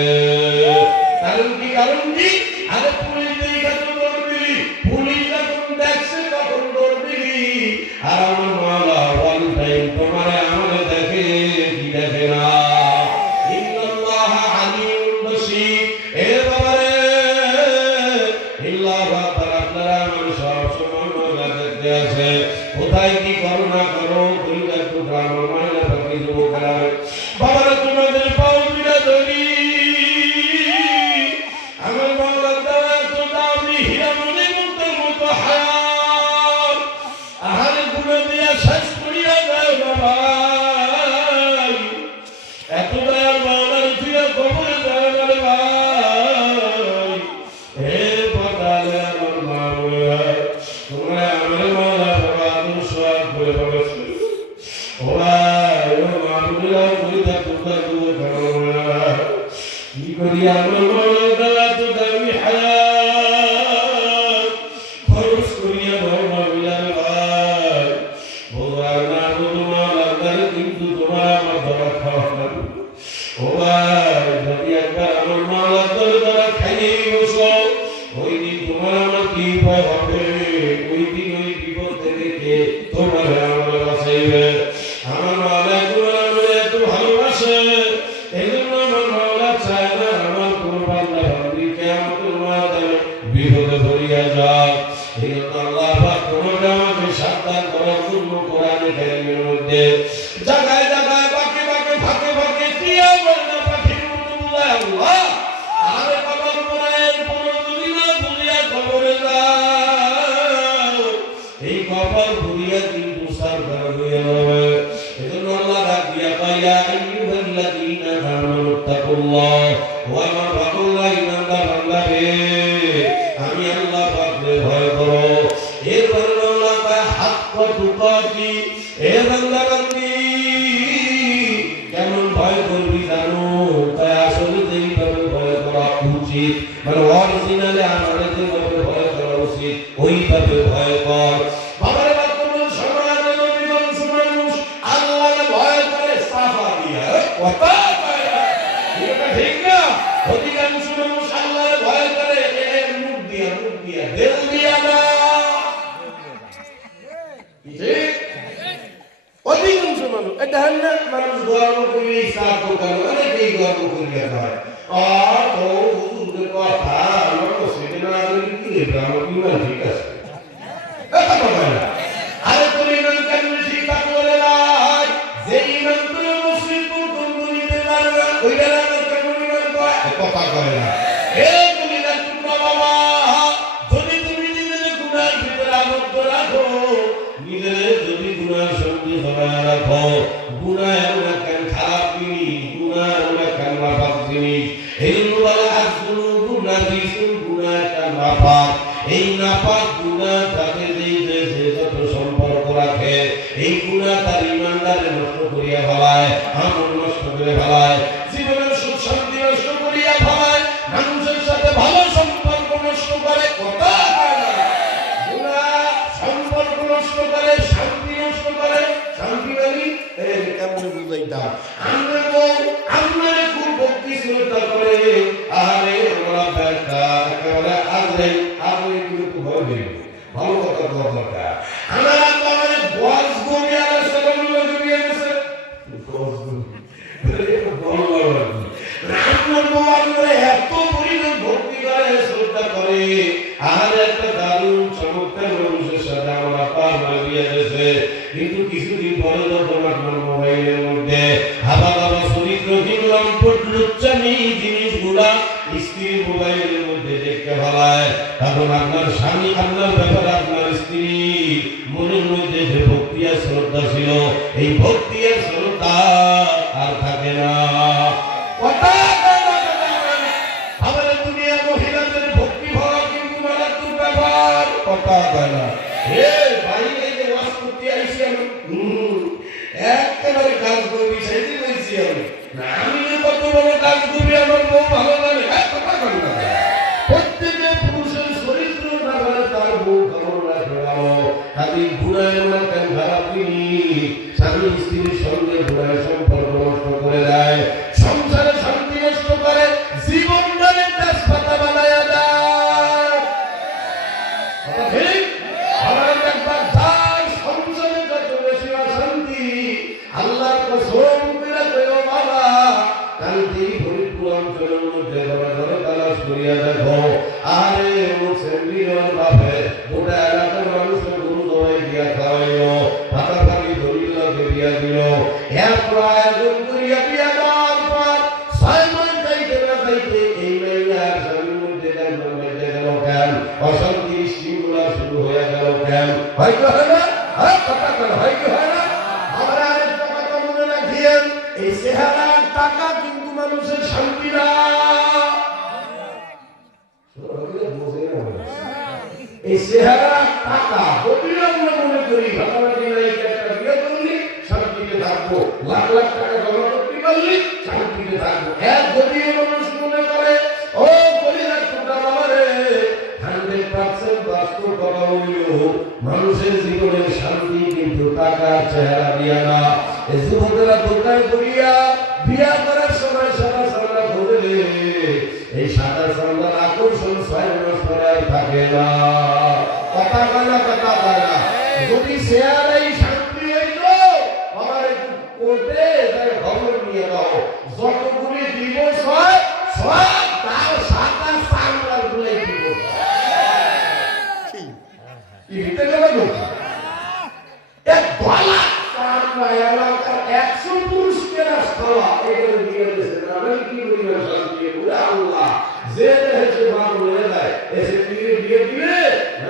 কারণ কি? কারণ কি? আরে পুলিশ দেখে তো দৌড়বি, পুলিশ যখন দেখছে তখন দৌড়বি। আর আমার মাওলা ওয়ান টাইম তোমার আমারে দেখে কি দেখে না? ইন্নাল্লাহ আলিমুল বাসীর। এ বাবারে ইল্লাহ আকবার, আপনারা আমার সব সময় মাওলা দেখতে আছে। কোথায় কি করো না করো, কইলা তো গ্রাম মাইলা বাকি যুবকরা বাবারে তোমাদের পাও বিনা ধরি। আমার মাওলা দেওয়া তো দামি হীরা মনে মুক্তের মতো হায়াত, আহারে গুণে দিয়া শেষ করিয়া যায় বাবা। এত দয়াল মাওলার ফিরে কবরে যায় না রে ভাই। হে পাতালে আমার মাওলা, তোমরা আমার মাওলা বাবা আদর্শ করে বাবা ওরা মামুলা করিতা তোমরা কি করি আমার মাওলা দেওয়া তো দামি হায়াত খরচ করিয়া বাবা বিলাল ভাই ভগবান না বলো মাওলা করে, কিন্তু তোমার আমার ধরা খাওয়া না। ও ভাই, যদি একবার আমার মাওলা করে ধরা খাইয়ে বসো, ওই দিন তোমার আমার কি উপায় হবে? ওই দিন ওই বিপদ থেকে কে তোমার আমার বাঁচাইবে? আমার মাওলা তোমার আমার এত ভালোবাসে, এই জন্য আমার মাওলা চায় না আমার কোনো বান্দা বান্দি কিয়ামতের ময়দানে বিপদে পড়িয়া যাক। এই জন্য আল্লাহ পাক তোমাকে আমাকে সাবধান করার জন্য কোরআনে কারীমের মধ্যে জায়গায় জায়গায় বাঁকে বাঁকে ফাঁকে ফাঁকে টিয়া বলনা পাখির মতো বলে আল্লাহ আরে বাবা কোরআন পুরো দুনিয়া দুনিয়া কবরে যাও, এই কবর ভুলিয়া কিন্তু সারকার হয়ে যাবে। এজন্য আল্লাহ ডাক দিয়া পাইয়া আইয়ুহাল্লাযীনা আমানু তাকুল্লাহ ওয়া মা বাকুল্লাহ ইমানদার বান্দা রে, আমি আল্লাহ পাককে ভয় করো। এরপর আল্লাহ পায় হাক্কা তুকাতি। এ বান্দা বান্দি কেমন ভয় করবি জানো? তাই আসলে যেইভাবে ভয় করা উচিত, মানে অরিজিনালি আমাদের যেভাবে ভয় করা উচিত ওইভাবে ভয় কর। বাবার বর্তমান সমাজে অধিকাংশ মানুষ আল্লাহকে ভয় করে সাফা দিয়া কথা কয় না, এটা ঠিক না। গর্ব করিয়া কয় আর তো হুজুরের কথা আমার মসজিদে না গেলে কি আমার ইমান ঠিক আছে কথা বলে না আরে তোর ইমান কেমন ঠিক থাকে বলে ভাই যে ইমান তোর মসজিদ পর্যন্ত নিতে পারে না ওইটা আমার কেমন ইমান কয় কথা কয় না এ তুমি না টুকরা বাবা যদি তুমি নিজের গুনার ভিতরে আবদ্ধ রাখো নিজের যদি গুনার সঙ্গে জড়ায় রাখো গুনাহ এমন একটা খারাপ জিনিস গুনাহ এমন একটা নাপাক জিনিস এই বলে আসুন গুনাহ দিসুন গুনাহ একটা নাপাক এই নাপাক গুনাহ তাকে যে যত সম্পর্ক রাখে এই গুনাহ তার ইমানদারে নষ্ট করিয়া ফেলায় আমল নষ্ট করে ফেলায় জীবনের সুখ শান্তি নষ্ট করিয়া ফেলায় মানুষের সাথে ভালো সম্পর্ক নষ্ট করে কথা গুনাহ সম্পর্ক নষ্ট করে শান্তি নষ্ট করে শান্তি মানে কেমন বুঝাইতাম আমরা খুব ভক্তি শ্রদ্ধা করে আরে আমরা বেটা একেবারে আগে কিন্তু ভয় নেই ভালো কথা বলা দরকার আমার আমাদের বস গমিয়া আছে বললো গমিয়া আছে বস এত পরিমাণ ভক্তি করে শ্রদ্ধা করে আর একটা দারুণ চমৎকার মানুষের সাথে আমরা পার লাগিয়ে গেছে কিন্তু কিছুদিন পরে যখন আপনার মোবাইলের মধ্যে হাবা বাবা চরিত্রহীন লম্পট লুচ্চামি জিনিসগুলা স্ত্রীর মোবাইলের মধ্যে দেখতে ভালায় তখন আপনার স্বামী আপনার ব্যাপারে আপনার স্ত্রী মনের মধ্যে যে ভক্তি আর শ্রদ্ধা ছিল এই ভক্তি আর শ্রদ্ধা আর থাকে না আমাদের দুনিয়া মহিলাদের ভক্তি ভাবা কিন্তু মারাত্মক ব্যাপার কথা কয় না হে ভাই এই যে ওয়াজ করতে আইছি আমি একেবারে কাজ করবি সেটি বলছি আমি কত বড় কাজ করবি আমার বউ ভালো লাগে কথা কয় না প্রত্যেকটা পুরুষের চরিত্র না করে তার বউ কেমন রাখে খালি ঘুরায় না কেন খারাপ জিনিস স্বামী স্ত্রীর সঙ্গে ঘুরায় সম্পর্ক নষ্ট করে দেয় সংসারে শান্তি নষ্ট করে জীবনটাকে তেজপাতা বানায়া দেয় ঠিক আমার একবার যার সংসারে যত বেশি অশান্তি আল্লাহর কসম করে কইও বাবা কান্তি ফরিদপুর অঞ্চলের মধ্যে ধরে ধরে তালাশ করিয়া দেখো আরে মুসলিমের বাপে গোটা এলাকার মানুষের গরু দোয়াই দিয়া খাওয়াইও পাতা পানি ধরিল দিয়া দিল এরপর আয়োজন করিয়া দিয়া দেওয়ার পর 6 মাস যাইতে না যাইতে এই মেয়ের স্বামীর মধ্যে গেল কেন অশান্তি শৃঙ্খলা শুরু হয়ে গেল কেন হয়তো হয় না কথা কেন হয়তো হয় না আমরা আরেকটা কথা মনে রাখিয়েন এই চেহারার টাকা কিন্তু মানুষের শান্তি না এই চেহারার টাকা যদি আমরা মনে করি ভালোবাসি নাই একটা বিয়ে করলি শান্তিতে থাকবো লাখ লাখ টাকা জমা করতে পারলি শান্তিতে থাকবো এক যদিও মানুষ মনে করে ও বলিদার টুকরা বাবা রে 100% বাস্তব কথা হইল মানুষের জীবনের শান্তি কিন্তু টাকার চেহারা দিয়া না এই যুবকেরা দোকান করিয়া বিয়া করার সময় সাদা সাদা ঘুরে এই সাদা সাদা আকর্ষণ 6 মাস পরে থাকে না কথা বলা কথা বলা যদি চেহারাই শান্তি হইত আমার একটু কোর্টে তাই খবর নিয়ে দাও যতগুলি দিবস হয় সব তার সাদা সামলার গুলো দিবস কি দিতে গেল এক বলা সামলা এলাকার 100 পুরুষকে রাস্তাওয়া এগুলো দিয়ে দিয়েছে আমি কি করি না শান্তি বলে আল্লাহ যে দেশে বাংলা যায় এসে দিয়ে দিয়ে দিলে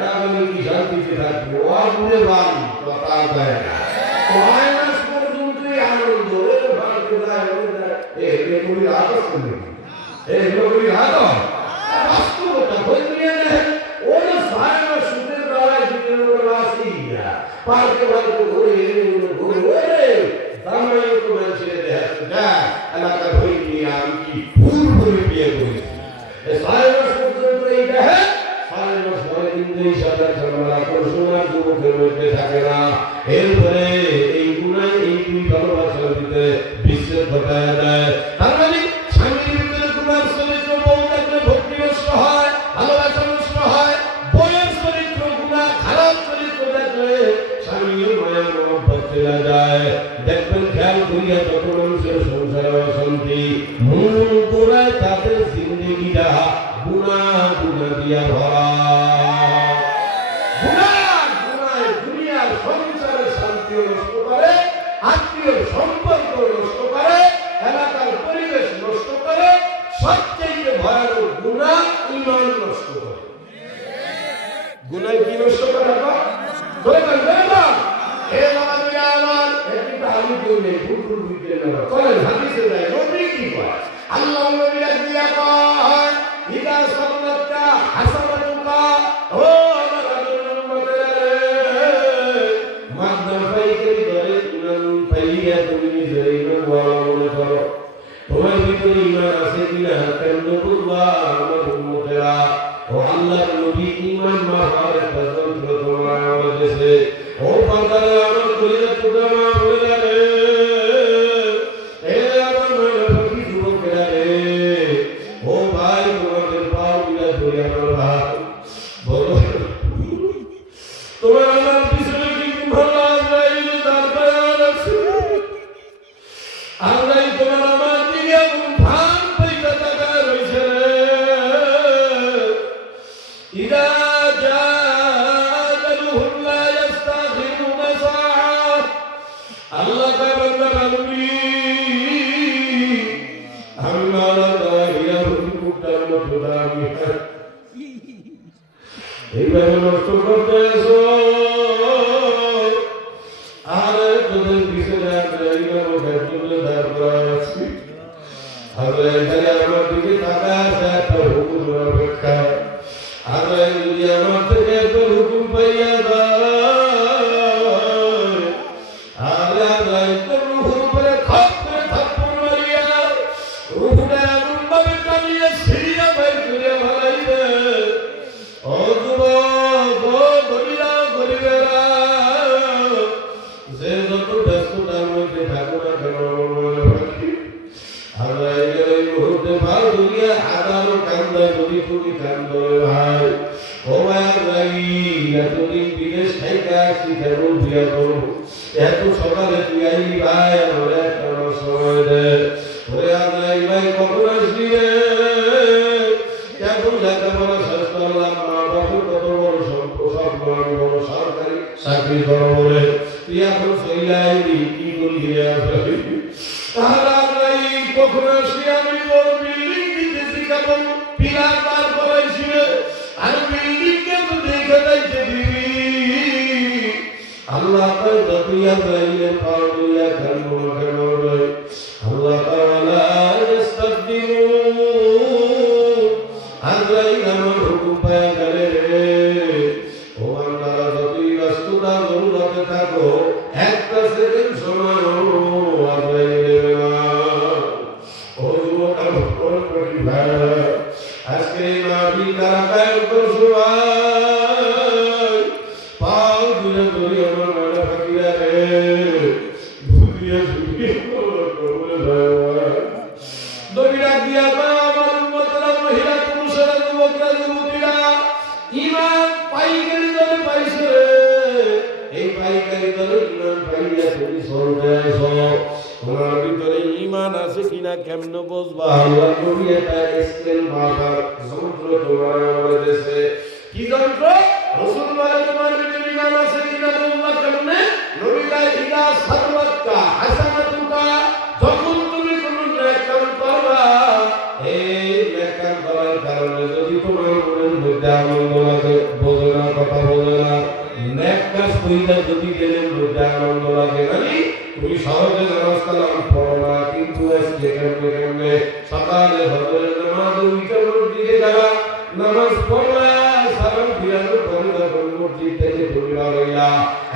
আমি কি শান্তিতে থাকবো আর পুরে বাড়ি কথা কয় না কয় মাস পর্যন্ত আনন্দ ভাগ্য যায় এগুলি রাত আসলে এগুলি রাত বাস্তবতা বই নিয়ে নেন ওর সারা সুদের দ্বারা জীবনের রাশি পার্কে পার্কে ঘুরে ঘুরে দামাই তো মানুষের দেখে না এলাকা বই নিয়ে আমি কি ফুল করে বিয়ে করি সারা মাস পর্যন্ত এই দেখে সারা মাস পরে কিন্তু এই সাদা ঝামেলা পড়াশোনার যুবকের মধ্যে থাকে না এরপরে এই গুণায় এই দুই ভালোবাসার ভিতরে বিচ্ছেদ ঘটায় দেয় তার মানে স্বামীর ভিতরে তোমার চরিত্র বউ থাকলে ভক্তি নষ্ট হয় ভালোবাসা নষ্ট হয় বউয়ের চরিত্র গুণা খারাপ চরিত্র থাকলে স্বামীর মায়ের মহব্বত চলে যায় দেখবেন খেয়াল করিয়া যত মানুষের সংসারে অশান্তি জাতীয় নষ্ট করে, আত্মীয় সম্পর্ক নষ্ট করে, এলাকার পরিবেশ নষ্ট করে, সবচেয়ে ভয়ানক গুনাহ ঈমান নষ্ট করে। গুনাহ কি নষ্ট করে? ধরে না এ বাবা দুই আমার একটা আমি কেউ নেই ফুটফুট বুঝতে না চলেন হাদিসে যাই নবী কি কয় আল্লাহ নবী দিয়া কয় ইদা সাল্লাতা হাসানাতুকা ও আমার আদরের উম্মতেরা মাদনা ফাইকে ধরে ইমান পাইয়া তুমি নিজের ইমান মনে করো তোমার ভিতরে ইমান আছে কিনা কেন বুঝবা আমার উম্মতেরা ও আল্লাহর নবী ইমান মাহারে পর্যন্ত তোমার বলেছে ও বান্দারা আমার কলিজা টুকরা মা বলে রে এ আমার মনে যুবকেরা রে ও ভাই তোমাদের পাও মিলা ধরে আমার ভাই বলো তোমার আমার পিছনে কি ভালো আজরাইল দরকার আছে আজরাইল তোমার আমার দিকে কোন ভান পয়সা টাকা রইছে রে ইদা জা আল্লাহ কা বান্দা বান্দি আল্লাহ লা ইলাহা ইল্লাল্লাহ এইভাবে নষ্ট করতে এসো আর তোদের পিছনে ইমাম ফেরদৌসে দাঁড় করা আছে আর এখানে আমার দিকে তাকায় আছে একটা হুকুম অপেক্ষা আর যদি আমার থেকে একটা হুকুম পাইয়া এত সকালে তুই আইলি ভাই আমার একটা সময় দে ওরে আল্লাহ ভাই কখন আসবি রে এখন লেখাপড়া শেষ করলাম মা বাবুর কত বড় সম্পদ বড় সরকারি চাকরি করো বলে তুই এখন চলে আইলি কি করলি তাহলে আল্লাহ কখন আসবি আমি তোর বিল্ডিং দিতেছি কেমন পিলার বার করাইছি আর বিল্ডিং কে তো দেখে যাইছে দিবি আল্লাহ কয় যতইয়া যাইলে পাউলিয়া কেন কেন রে আল্লাহ তাআলা ইস্তাকদিরু আজরাইল আমার হুকুম পায় গেলে রে ও বান্দারা যতই ব্যস্ততা জরুরতে থাকো একটা সেকেন্ড সময় আজরাইল দেবে না ও যুবক আমার কোটি ভাই আজকে নাবি কারা কায়ম করছো কেমনে বুঝবা আল্লাহ নবী এটা স্কেল মাপার যন্ত্র তোমার বলেছে কি যন্ত্র রাসূল বলে তোমার ভিতরে ঈমান আছে কিনা বুঝবা কেমনে নবী কয় ইদা সারওয়াতকা হাসানাতুকা যখন তুমি কোন নেক কাম করবা এই নেক কাম করার কারণে যদি তোমার মনের মধ্যে আনন্দ লাগে বোঝো না কথা বোঝো না নেক কাজ কইরা যদি গেলেন মধ্যে আনন্দ লাগে মানে তুমি সহজে নামাজ কালাম পড়ো না কিন্তু আজকে কেমনে সকালে ফজরের নামাজ উঠে মসজিদে গেলা নামাজ পড়লা সালাম ফিরানোর পরে যখন মসজিদ থেকে পরিবার হইলা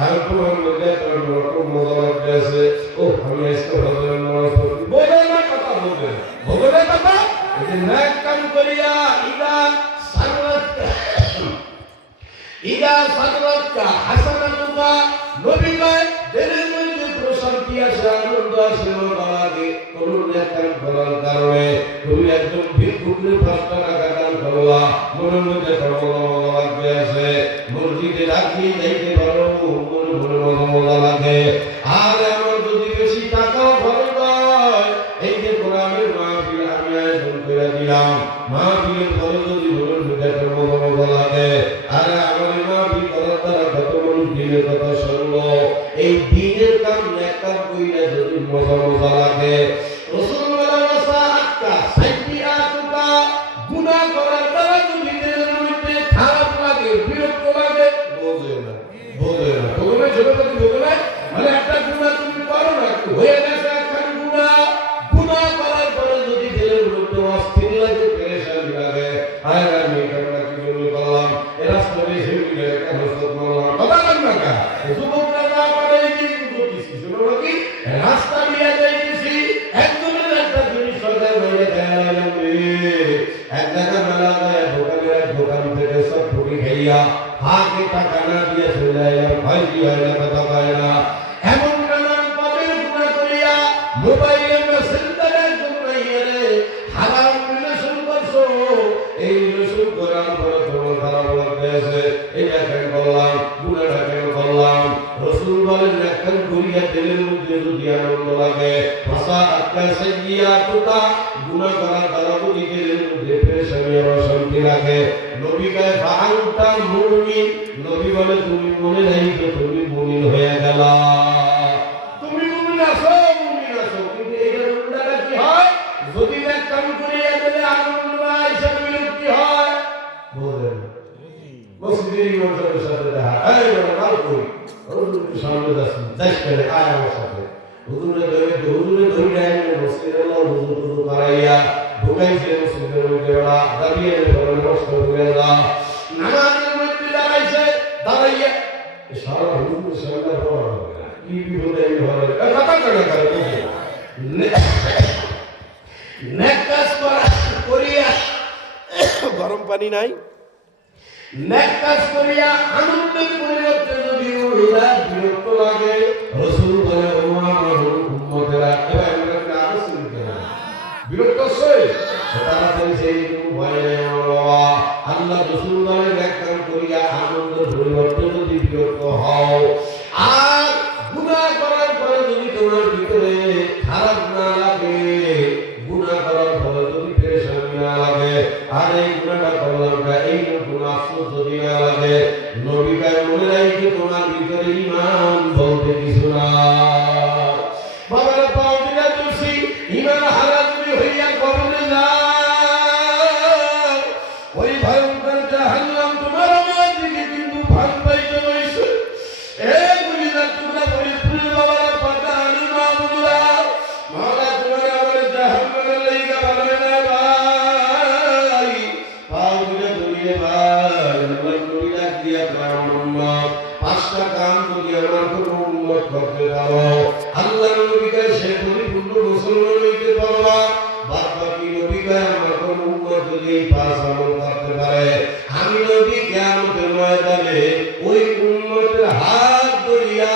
আর তোমার মধ্যে একটা রকম মজা লাগতেছে ও আমি আজকে ফজরের নামাজ পড়ছি বলে না কথা বলে কথা এই নেক কাম করিয়া ইদা সাদরাতকা হাসানাতুকা নবী কয় দিলের মধ্যে প্রশান্তি আসে আনন্দ আসে লাগে কোন নেক কাম করার কারণে তুমি একদম ভিক্ষুকের 5 টাকা দান করলা মনের মধ্যে মজা লাগবে আছে মসজিদে রাখি যাইতে পারো মনে মজা লাগে আর আমার যদি বেশি টাকাও খরচ হয় এই যে কোরআনের মাহফিল আমি আয়োজন করে দিলাম মাহফিলের পরে যদি মনের মধ্যে মজা লাগে আরে আমার মাহফিল করার দ্বারা কত মানুষ দিনের কথা শুনলো এই দিন বছর রোজা লাগে। রাসূল বলেন সাআতকা সাইয়্যাতুকা, গুনাহ করার দ্বারা যদি দিলের মধ্যে খারাপ লাগে, বিরক্ত লাগে, বোঝে না প্রথমে ছোটখাটো বোঝে না, মানে একটা গুনাহ তুমি করো না, হয়ে গেছে একটা গুনাহ করার পরে যদি দিলের মধ্যে অস্থির লাগে, পেরেশানি লাগে, আয় আমি কেমন কি করলাম, এরা সবাই সেগুলো একটা হসত মারলাম, কথা বল না কা যুবকরা না পারে কিন্তু কিছু শুনো কি রাস্তা দিয়ে যাইতেছি, একজনের একটা জিনিস সরকার বাইরে দেয় এক জায়গা মেলা যায়, দোকান থেকে সব ঠুকি খাইয়া হাতে টাকা না দিয়ে চলে এলাম, ভাই কি হয় না, কথা পায় না, এমন নানান পাপের গুনাহ করিয়া মোবাইলে মেসেঞ্জারের জন্য হারাম রিলেশন করছো, এই রিলেশন করার পরে তোমার খারাপ লাগতেছে, এটা কেন করলাম, গুনাহটা কেন করলাম। রাসূল বলেন এখন করিয়া দিলের মধ্যে যদি আনন্দ লাগে, ভাষা আত্মা সাইয়্যাতুকা, গুনাহ করার দ্বারা যদি দিলের মধ্যে পেরেশানি আর অশান্তি লাগে, নবী কয় ফাআনতা মুমিন, নবী বলে তুমি মনে রাখো তুমি মুমিন হয়ে গেলা, তুমি মুমিন আছো, কিন্তু এইটার উল্টাটা কি হয়, যদি এক কাম করিয়া দিলে আনন্দ না আইসা বিরক্তি হয়, বলেন মসজিদের ইমামের সাথে দেখা, এই বড় কাল কই হুজুর সামনে যাস করে আয় আমার সাথে, হুজুরে ধরে যায় মসজিদের আল্লাহ হুজুর করাইয়া ঢুকাইছে মসজিদের মধ্যে, ওরা দাঁড়িয়ে নমস্কার করে দাও, নামাজের মধ্যে দাঁড়াইছে, দাঁড়াইয়া সারা হুজুর সামনে পড়া কি বিপদে হয়, কথা কাটা করে নেক কাজ করিয়া গরম পানি নাই, নেক কাজ করিয়া আনন্দের পরিবর্তে যদি উল্টা বিরক্ত লাগে, রাসূল বলে উম্মতেরা এবার আমরা আসল কেন বিরক্ত হই, তাড়াতাড়ি সেই ভয় নেই বাবা, আল্লাহ রাসূল বলে নেক কাজ করিয়া আনন্দের পরিবর্তে যদি বিরক্ত হও, আর গুনাহ করার পরে যদি তোমার ভিতরে খারাপ না লাগে, গুনাহ করার পরে যদি পেরেশানি না লাগে, আর এই গুনাহটা করলাম না, এই নতুন আফসোস যদি না লাগে, নবী কয় মনে রাখি তোমার ভিতরে ঈমান বলতে কিছু না, বাবার পাও দিলা তুলসী, ঈমান হারা তুমি হইয়া কবরে যাও, ওই ভয়ঙ্কর জাহান্নাম তোমার আমার দিকে কিন্তু ভান পাইতে রইছে, এই গুলিটা তোমরা ফরিদপুর বাবার পাতা আনি মাহমুদুল্লাহ মাওলা তোমার আমার জাহান্নামের লাইগা ভালো না ভাই, পাও দিলা দুনিয়া ভাই, আল্লাহ নবী ডাক দিয়া উম্মত পাঁচটা কাম যদি আমার কোনো উম্মত করতে পারো, আল্লাহ নবী কয় সে পরিপূর্ণ মুসলমান হইতে পারবা, বাদ বাকি নবী কয় আমার কোনো উম্মত যদি এই পাঁচ আমল করতে পারে, আমি নবী কিয়ামতের ময়দানে ওই উম্মতের হাত ধরিয়া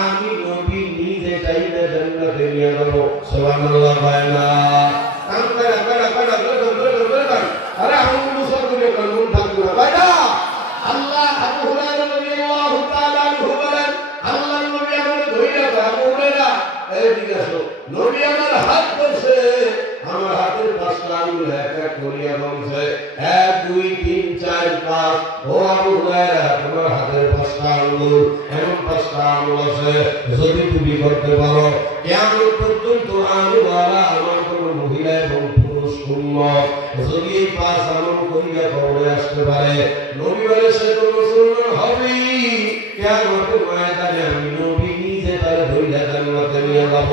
আমি নবী নিজে চাইলে জান্নাতে নিয়ে যাব, সুবহানাল্লাহ বাইনা কাম করে আরে আমি মুসলমান কানুন থাকবো না বাইনা, আল্লাহ আবু হুরায়রা রাদিয়াল্লাহু তাআলা আনহু বলেন আল্লাহ নবী আমাকে ধইরা আবু হুরায়রা এই দিকে আসো, নবী আমার হাত ধরছে, আমার হাতের পাঁচটা আঙ্গুল এক এক করিয়া বলছে 1 2 3 4 5, ও আবু হুরায়রা তোমার হাতের পাঁচটা আঙ্গুল এমন পাঁচটা আঙ্গুল আছে, যদি তুমি করতে পারো কিয়ামত পর্যন্ত আমি ওয়ালা আমার কোন মহিলা এবং পুরুষ উম্মত যদি এই পাঁচ আমল করিয়া কবরে আসতে পারে, নবী বলে সে তো মুসলমান হবে, কিয়ামতের ময়দানে আমি নবী নিজে তার ধইরা জান্নাতে নিয়ে যাব,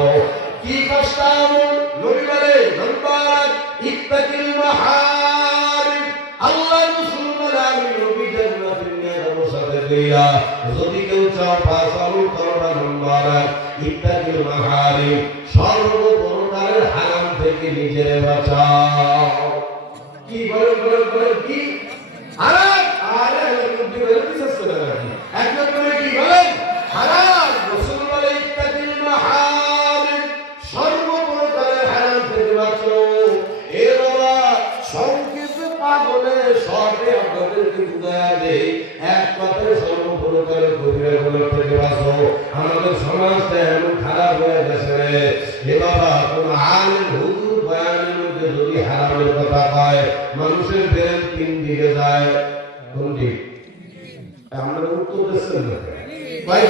কি পাঁচটা আমল, নবী বলে নাম্বার ইত্তাকিল মাহারিম, আল্লাহ রাসূল বলে আমি নবী জান্নাতে নিয়ে যাব সাথে দিয়া, যদি কেউ চাও পাঁচ আমল করবা, নাম্বার ইত্তাকিল মাহারিম, সর্বপ্রকারের হারাম থেকে নিজের বাঁচাও, কি বলেন কি হারাম, আরে নবী বলে বিশ্বাস করে রাখি এক নম্বরে কি বলেন হারাম, রাসূল বলে ইত্তাকিল মাহারিম, সর্বপ্রকারের হারাম থেকে বাঁচো, এ বাবা সংক্ষেপে পাগলে শর্টে আপনাদেরকে বুঝায়া দেই, এক কথায় সর্বপ্রকারের কবিরা গুনাহ থেকে বাঁচো, আমাদের সমাজটা এমন খারাপ হয়ে গেছে রে, এ বাবা কোন আলেম হুজুর বয়ানের মধ্যে যদি হারামের কথা কয়, মানুষের ব্রেন তিন দিকে যায়, কোন দিক আমরা উত্তর দিচ্ছেন না, ভাই